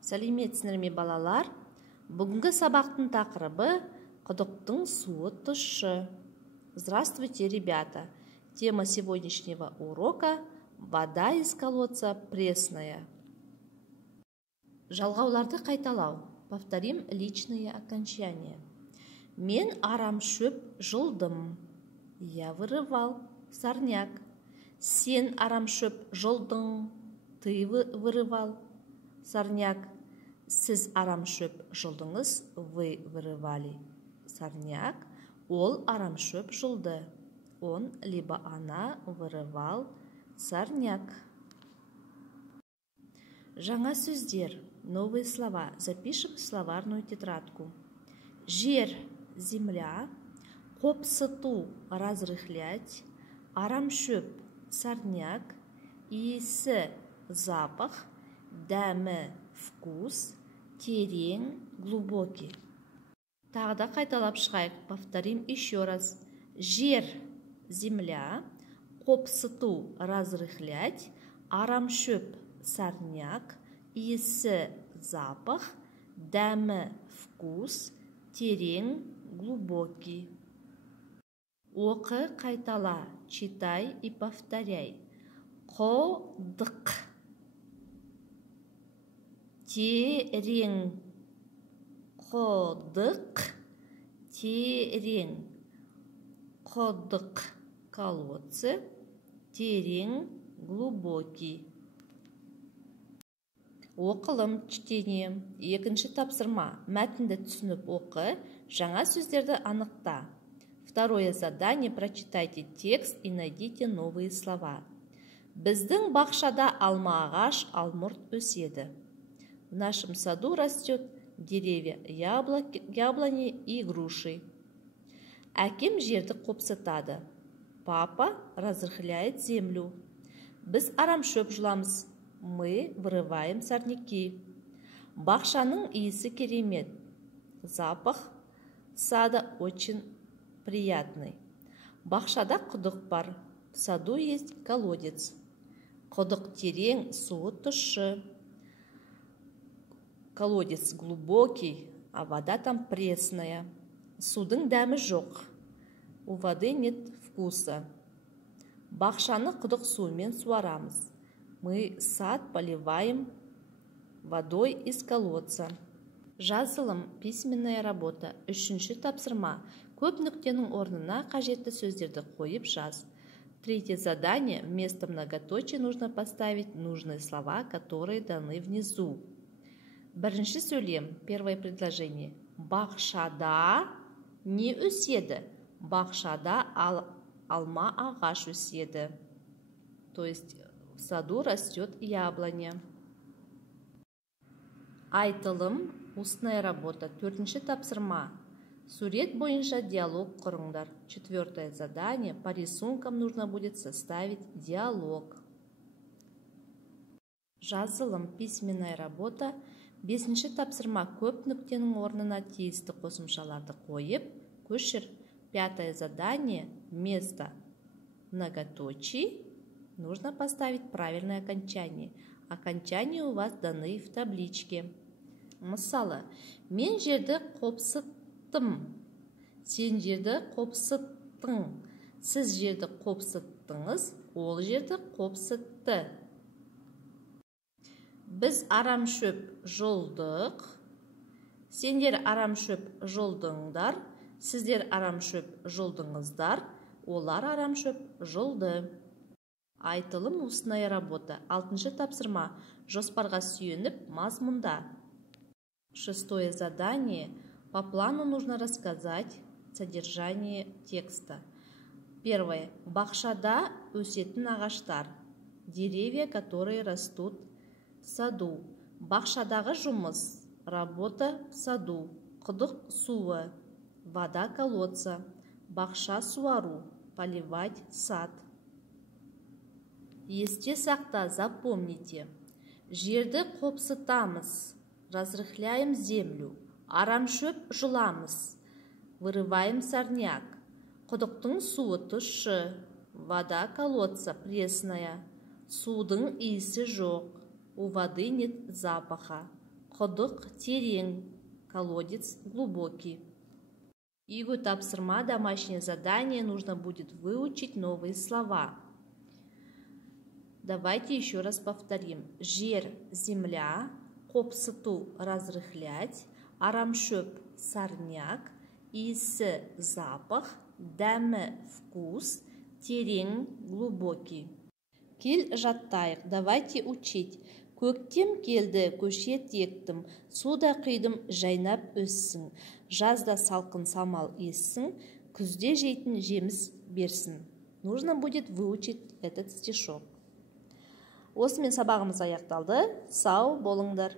Сәлеметсіздер ме балалар? Бүгінгі сабақтың тақырыбы құдықтың суы тұщы. Здравствуйте, ребята! Тема сегодняшнего урока – вода из колодца пресная. Жалғауларды қайталау. Повторим личные окончания. Мен арам шөп жұлдым. Я вырывал сорняк. Сен арам шөп жұлдың. Ты вырывал сорняк. Сіз арам шөп жұлдыңыз. Вы вырывали сорняк. Ол арам шөп жұлды. Он либо она вырывал сорняк. Жаңа сөздер. Новые слова. Запишем в словарную тетрадку. Жер – земля. Қопсыту – разрыхлять. Арам шөп – сорняк. Иісі – запах. Дәмі – вкус. Терең – глубокий. Тағы да қайталап шығайық. Повторим еще раз. Жер – земля. Қопсыту – разрыхлять. Арам шөп – сорняк. Иісі – запах. Дәмі – вкус. Терең – глубокий. Оқы, қайтала. Читай и повторяй. Құдық. Терең. Құдық. Терең. Құдық. Колодцы. Терең. Глубокий. Оқылым, чтение. Екінші тапсырма. Мәтінді түсініп оқы, жаңа сөздерді анықта. Второе задание. Прочитайте текст и найдите новые слова. Біздің бақшада алма ағаш, алмұрт өседі. В нашем саду растет деревья яблони и груши. Әкем жерді қопсытады. Папа разрыхляет землю. Біз арам шөп жұламыз. Мы вырываем сорняки. Бақшаның иісі керемет. Запах сада очень приятный. Бақшада құдық бар. В саду есть колодец. Құдық терең, суы тұщы. Колодец глубокий, а вода там пресная. Судың дәмі жоқ. У воды нет вкуса. Бақшаны құдық суымен суарамыз. Мы сад поливаем водой из колодца. Жазылым, письменная работа. Үшінші тапсырма. Көп нүктенің орнына қажетті сөздерді қойып жаз. Третье задание. Вместо многоточия нужно поставить нужные слова, которые даны внизу. Бірінші сөйлем. Первое предложение. Бақшада не өседі? Бақшада алма ағаш өседі. То есть в саду растет яблоня. Айтылым, устная работа. Төртінші тапсырма. Сурет бойынша диалог құрыңдар. Четвертое задание. По рисункам нужно будет составить диалог. Жазылым, письменная работа. Бесінші тапсырма. Көп нүктенің орнына тиісті қосымшаларды қойып, көшір. Пятое задание. Вместо многоточий нужно поставить правильное окончание. Окончания у вас даны в табличке. Мысалы, мен жерді қопсыттым. Сен жерді қопсыттың. Сіз жерді қопсыттыңыз. Ол жерді қопсытты. Біз арам шөп жұлдық. Сендер арам шөп жұлдыңдар. Сіздер арам шөп жұлдыңыздар. Олар арам шөп жұлды. Айтылым, устная работа. Алтыншы тапсырма. Жоспарға сүйеніп мазмұнда. Шестое задание. По плану нужно рассказать содержание текста. Первое. Бақшада өсетін ағаштар. Деревья, которые растут в саду. Бақшадағы жұмыс. Работа в саду. Құдық суы. Вода колодца. Бақша суару. Поливать сад. Есте сақта, запомните. Жерді қопсытамыз. Разрыхляем землю. Арам шөп жұламыз. Вырываем сорняк. Құдықтың суы тұщы. Вода колодца пресная. Судың иісі жоқ. У воды нет запаха. Құдық терең, колодец глубокий. Үйге тапсырма, домашнее задание, нужно будет выучить новые слова. Давайте еще раз повторим. Жер – земля, қопсыту – разрыхлять, арамшөп – сорняк, иісі – запах, дәмі – вкус, терең – глубокий. Кел жаттайық, давайте учить. Көктем келді, көшет ектім, суда құйдым, жайнап өссің. Жазда салқын самал ессің, күзде жейтін жеміс берсін. Нужно будет выучить этот стишок. Осымен сабағымыз аяқталды. Сау болыңдар.